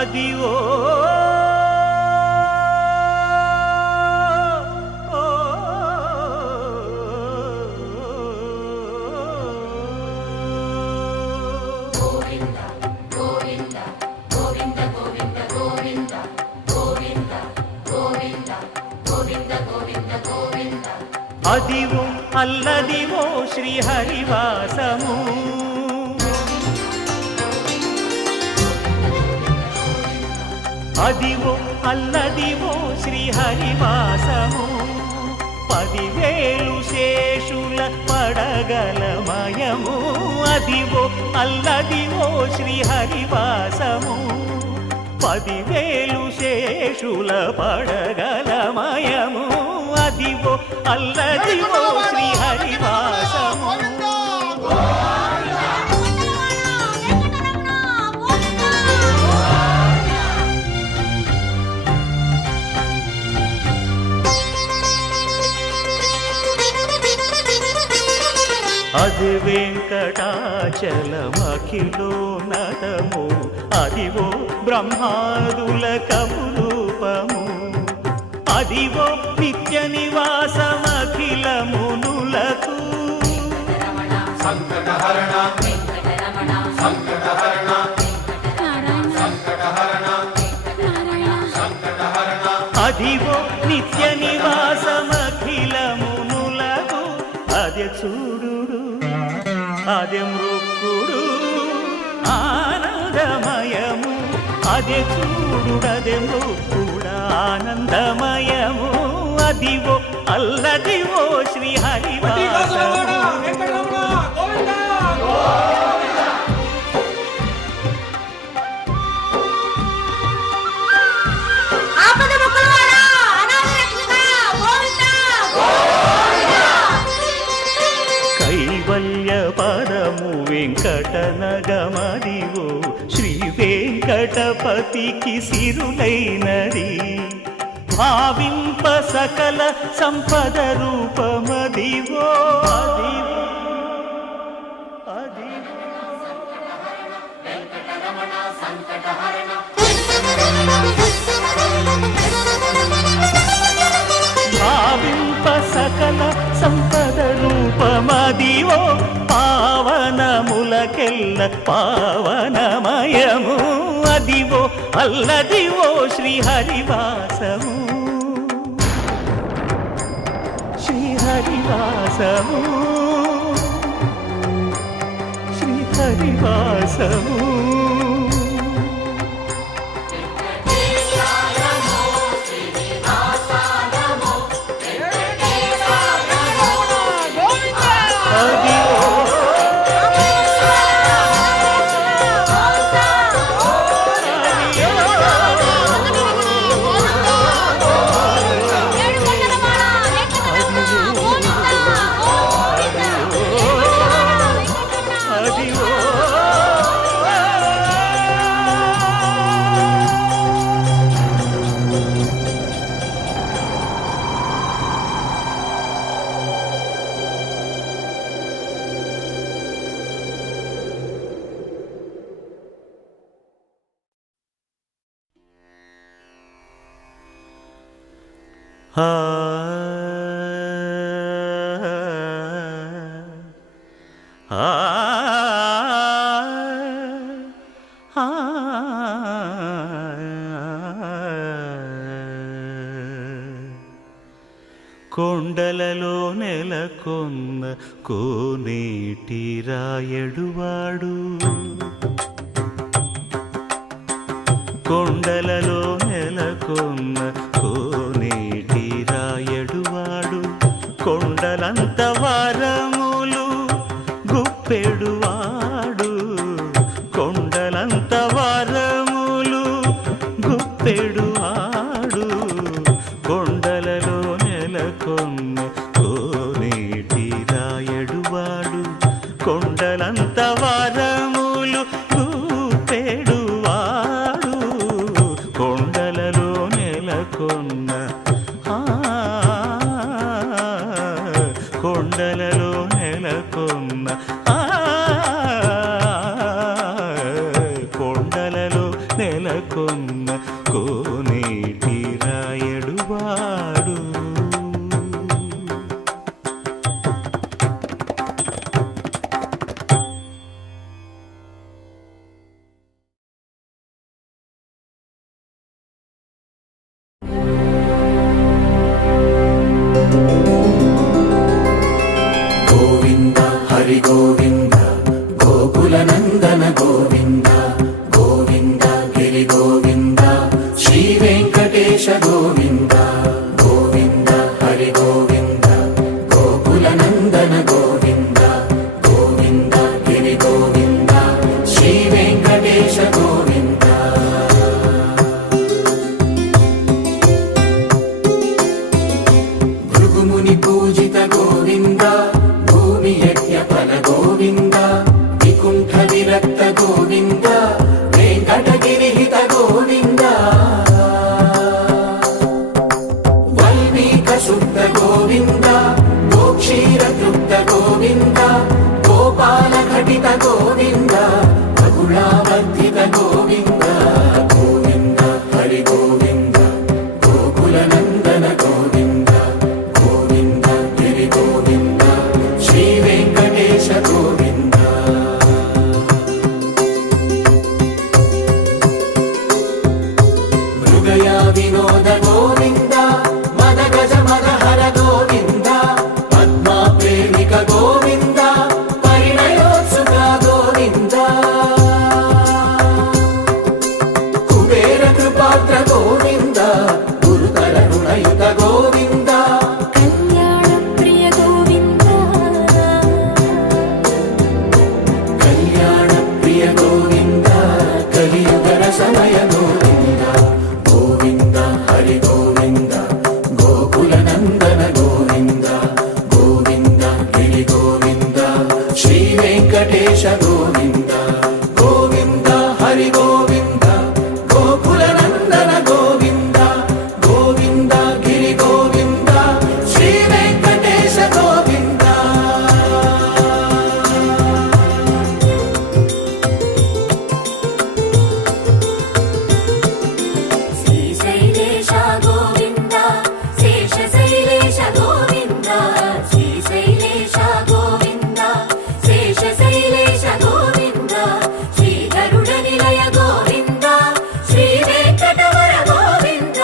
అదివో అదివో అల్లదివో శ్రీహరివాసము అదివో అల్లదివో శ్రీహరివాసము 10,000 శేషుల పడగలమయము అదివో అల్లదివో శ్రీహరివాసము 10,000 శేషుల పడగలమయము అదివో అల్లదివో శ్రీహరివాసము అది వెంకటాచలమఖిలోన్నతము అదివో బ్రహ్మాదుల కపురూపము అదివో నిత్య నివాసమఖిలమునులకు సంకటహరణ సంకటహరణ సంకటహరణ సంకటహరణ అదివో నిత్య నివాసమఖిలమునులకు అదే చూడు అదే మృక్కుడు ఆనందమయము అదే చూడు అదే మృక్కుడు ఆనందమయము అదివో అల్లదివో శ్రీహరివాసము కైవల్య పరము వెంకటనగమదివో శ్రీ వెంకటపతికి సిరులైనది భావింప సకల సంపద రూపమదివో అదివో భావింప సకల సంపద రూపమదివో పావనములకెల్ల పావనమయము అదివో అల్లదివో శ్రీహరివాసము శ్రీహరివాసము శ్రీహరివాసము కొండలలో నెలకొన్న కోనేటి రాయడువాడు కొండలలో నెలకొన్న కోనేటి రాయడువాడు కొండలంత వరములు గుప్పెడువాడు కొండలంత వరములు గుప్పెడువాడు కొండలలో నెలకొన్న కోనేటి రాయడువాడు కొండలంత వరములు గుప్పెడువాడు కొండలలో నెలకొన్న కొండలలో నెలకొన్న కొండలలో నెలకొన్న హరి గోవింద గోకుల నందన గోవింద గోవింద గిరి గోవింద శ్రీ వెంకటేశ గోవింద గోవింద హరి గోవింద గోకుల నందన గోవింద గోవింద గిరి గోవింద శ్రీ వెంకటేశ గోవింద భృగుముని పూజిత గోవింద భూమి యజ్ఞ ఫల గోవింద వికుంఠ విరక్త గోవింద వెంకటగిరిహిత గోవింద వల్మీక శుద్ధ గోవింద గోక్షీర తృప్త గోవింద గోపాల ఘటిత గోవింద బహుళావర్ధిత గోవింద గోవింద హరి గోవింద గోకుల నందన గోవింద గోవింద గిరి గోవింద శ్రీ వెంకటేశ గోవింద మృగయా వినోద గోవింద మద గజ మద హర గోవింద పద్మా ప్రేమిక గోవింద పరిణయోత్సుక గోవింద కుబేర కృపాత్ర గోవింద గురుతర రుణయుత గోవింద కళ్యాణ ప్రియ గోవింద కళ్యాణ ప్రియ గోవింద కలియుగ రసమయ గోవింద గోవింద హరి గోవింద గోకుల నందన గోవింద గోవింద గిరి గోవింద శ్రీ వెంకటేశ గోవింద గోవింద హరి గోవింద గోకుల నందన గోవింద గోవింద గిరి గోవింద శ్రీ వెంకటేశ గోవింద శ్రీశైలేశ గోవింద శేషశైలేశ గోవింద శ్రీశైలేశ గోవింద శేషశైలేశ గోవింద శ్రీ గరుడ నిలయ గోవింద శ్రీ వెంకటవర గోవింద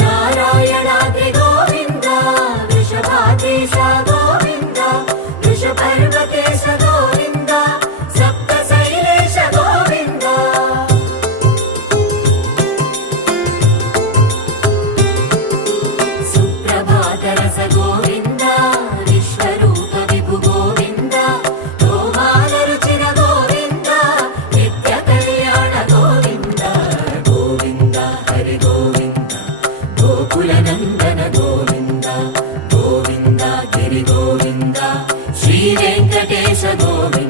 నారాయణాద్రి గోవింద వృషభాద్రీశ గోవింద వృషపర్వతేశ గోవింద సప్తశైలేశ గోవింద సుప్రభాతరస గోవింద విశ్వరూప విభు గోవింద గోమాల రుచిర గోవింద నిత్య కళ్యాణ గోవింద గోవింద హరి గోవింద గోకుల నందన గోవింద గోవింద గిరి గోవింద శ్రీ వెంకటేశ గోవింద